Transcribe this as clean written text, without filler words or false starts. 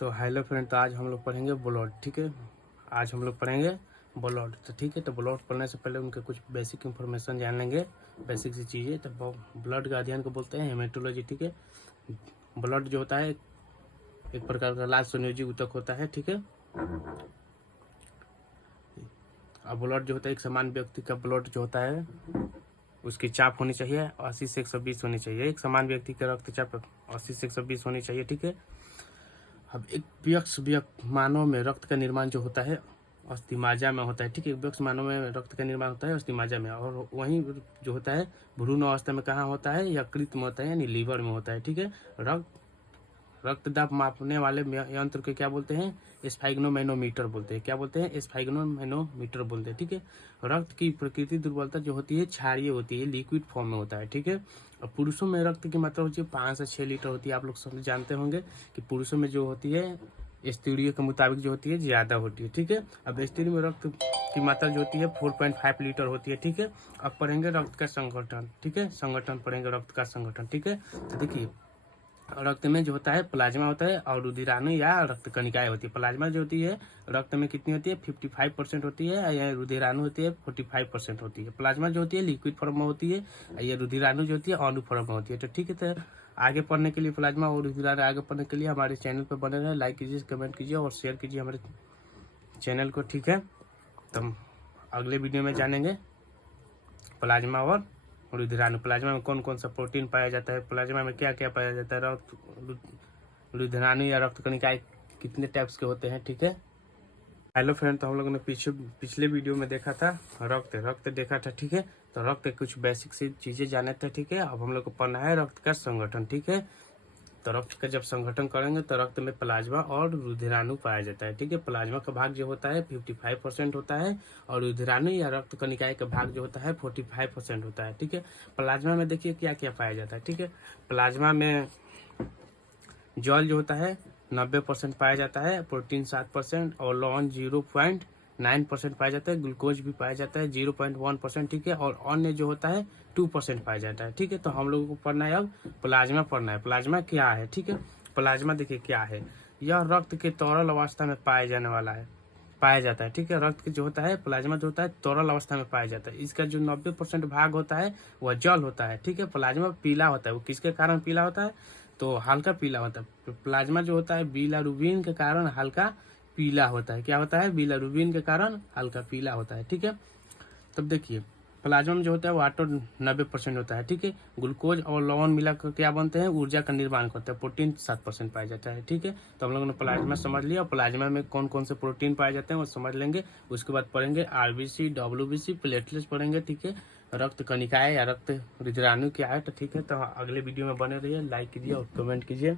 तो hello friend, तो आज हम लोग पढ़ेंगे ब्लड। ठीक है, आज हम लोग पढ़ेंगे ब्लड। तो ठीक है, तो ब्लड पढ़ने से पहले उनके कुछ बेसिक इन्फॉर्मेशन जान लेंगे, बेसिक सी चीज़ें। तो ब्लड का अध्ययन को बोलते हैं हेमेटोलॉजी। ठीक है, ब्लड जो होता है एक प्रकार का लाल संयोजी ऊतक होता है। ठीक है, अब ब्लड जो होता है एक समान व्यक्ति का ब्लड जो होता है उसकी चाप होनी चाहिए 80 से 120 होनी चाहिए। एक समान व्यक्ति का रक्तचाप 80 से 120 होनी चाहिए। ठीक है, अब एक वयस्क मानव में रक्त का निर्माण जो होता है अस्थिमाजा में होता है। ठीक है, वयस्क मानव में रक्त का निर्माण होता है अस्थिमाजा में, और वहीं जो होता है भ्रूण अवस्था में कहाँ होता है, यकृत में होता है, यानी लीवर में होता है। ठीक है, रक्त दाब मापने वाले यंत्र को क्या बोलते हैं, स्फाइग्नोमैनोमीटर बोलते हैं। क्या बोलते हैं, स्फाइग्नोमैनोमीटर बोलते हैं। ठीक है, रक्त की प्रकृति दुर्बलता जो होती है क्षारीय होती है, लिक्विड फॉर्म में होता है। ठीक है, और पुरुषों में रक्त की मात्रा होती है 5 से 6 लीटर होती है। आप लोग सब जानते होंगे कि पुरुषों में जो होती है स्त्रियों के मुताबिक जो होती है ज़्यादा होती है। ठीक है, अब स्त्री में रक्त की मात्रा जो होती है 4.5 लीटर होती है। ठीक है, अब पढ़ेंगे रक्त का संगठन। ठीक है, संगठन पढ़ेंगे रक्त का संगठन। ठीक है, तो देखिए रक्त में जो होता है प्लाज्मा होता है और रुधिराणु या रक्त कणिकाएं होती है। प्लाज्मा जो होती है रक्त में कितनी होती है 55% होती है, या रुधिराणु होती है 45% होती है। प्लाज्मा जो होती है लिक्विड फॉर्म में होती है, या रुधिराणु जो होती है अणु फॉर्म में होती है। तो ठीक है, तो आगे पढ़ने के लिए प्लाज्मा और रुधिराणु आगे पढ़ने के लिए हमारे चैनल पर बने रहे, लाइक कीजिए, कमेंट कीजिए और शेयर कीजिए हमारे चैनल को। ठीक है, तो हम अगले वीडियो में जानेंगे प्लाज्मा और रुधिराणु। प्लाज्मा में कौन कौन सा प्रोटीन पाया जाता है, प्लाज्मा में क्या क्या पाया जाता है, रुधिराणु या रक्त कणिकाएं कितने टाइप्स के होते हैं। ठीक है, हेलो फ्रेंड, तो हम लोगों ने पिछले वीडियो में देखा था रक्त देखा था। ठीक है, तो रक्त कुछ बेसिक सी चीज़ें जाने थे। ठीक है, अब हम लोग को पढ़ना है रक्त का संगठन। ठीक है, तो रक्त का जब संगठन करेंगे तो रक्त में प्लाज्मा और रुधिराणु पाया जाता है। ठीक है, प्लाज्मा का भाग जो होता है 55% होता है, और रुधिराणु या रक्त कणिकाएं का भाग जो होता है 45% होता है। ठीक है, प्लाज्मा में देखिए क्या क्या पाया जाता है। ठीक है, प्लाज्मा में जल जो होता है 90% पाया जाता है, प्रोटीन 7% और लवण 0.9% पाया जाता है, ग्लूकोज भी पाया जाता है 0.1%। ठीक है, और अन्य जो होता है 2% पाया जाता है। ठीक है, तो हम लोगों को पढ़ना है अब प्लाज्मा पढ़ना है। प्लाज्मा क्या है, ठीक है, प्लाज्मा देखिए क्या है, यह रक्त के तरल अवस्था में पाया जाने वाला है, पाया जाता है। ठीक है, रक्त जो होता है प्लाज्मा जो होता है तरल अवस्था में पाया जाता है। इसका जो 90% भाग होता है वह जल होता है। ठीक है, प्लाज्मा पीला होता है। वो किसके कारण पीला होता है, तो हल्का पीला होता है। प्लाज्मा जो होता है बिलारुबिन के कारण हल्का पीला होता है। क्या होता है, बिलारुबिन के कारण हल्का पीला होता है। ठीक है, तब देखिए प्लाज्मा में जो होता है वाटर 90% होता है। ठीक है, ग्लूकोज और लवण मिलाकर क्या बनते हैं, ऊर्जा का निर्माण करते हैं। प्रोटीन 7% पाया जाता है। ठीक है, तो हम लोगों ने प्लाज्मा समझ लिया, और प्लाज्मा में कौन कौन से प्रोटीन पाए जाते हैं वो समझ लेंगे। उसके बाद पढ़ेंगे आरबीसी, डब्ल्यूबीसी, प्लेटलेट्स पढ़ेंगे। ठीक है, रक्त कणिकाएं या रक्त रुधिराणु क्या है। तो ठीक है, तो अगले वीडियो में बने रहिए, लाइक कीजिए और कमेंट कीजिए।